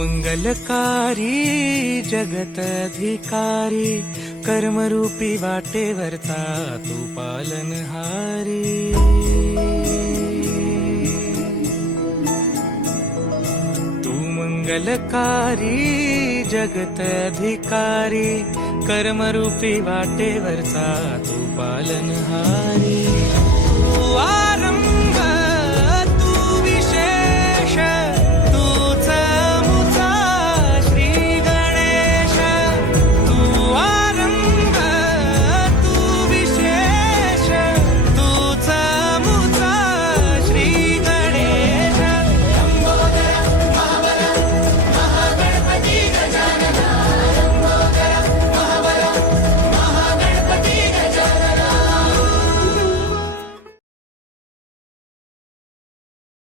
मंगलकारी जगत अधिकारी, कर्मरूपी वाटेवरचा तू पालनहारी। तू मंगलकारी जगत अधिकारी, कर्मरूपी वाटेवरचा तू पालनहारी।